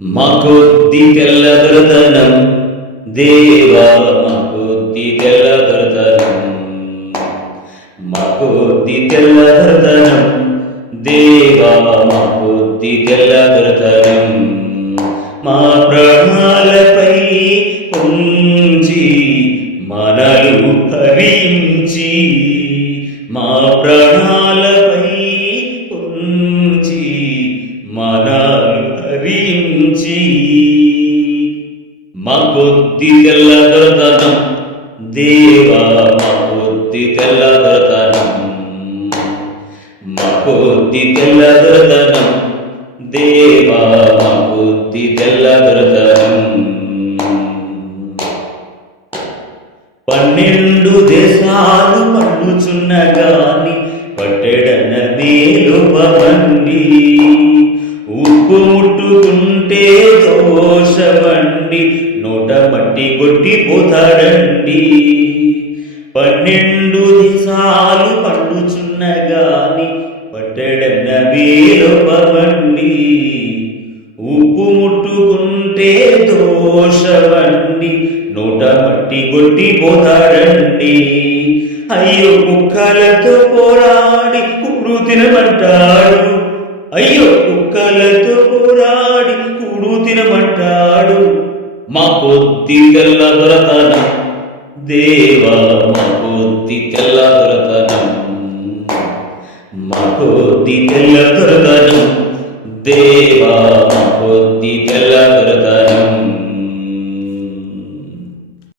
మాకొద్ది తెల్లదొరతనం దేవా, మాకొద్ది తెల్లదొరతనం, మాకొద్ది తెల్లదొరతనం దేవా, మాకొద్ది తెల్లదొరతనం. మా ప్రాణాలపై ఉంచి మనలు హరించి, మా ప్రాణాలపై ఉంచి మనలు హరించి. మాకొద్ది తెల్లదొరతనం దేవా, మాకొద్ది తెల్లదొరతనం, మాకొద్ది తెల్లదొరతనం దేవా, మాకొద్ది తెల్లదొరతనం. 12 దేశాలు పండుచున్న గాని పట్టెడన్న మేలుపమండి, ఉప్పు ముట్టుకుంటే దోషమండి, నోట మట్టి కొట్టిపోతాడండి. 12 దేశాలు పండుచున్న గాని పట్టెడన్న మేలుపమండి, ఉప్పు ముట్టుకుంటే దోషమండి, నోట మట్టి కొట్టిపోతాడండి. అయ్యో కుక్కలతో పోరాడి కుడు తినమంటాడు, అయ్యో కుక్కలతో పోరాడి కుడు తినమంటాడు. మాకొద్ది తెల్లదొరతనం దేవా, మాకొద్ది తెల్లదొరతనం, మాకొద్ది తెల్లదొరతనం